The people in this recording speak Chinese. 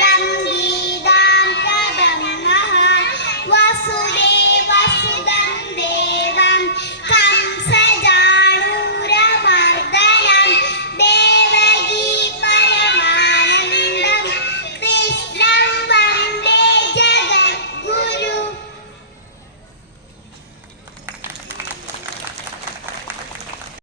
荡涤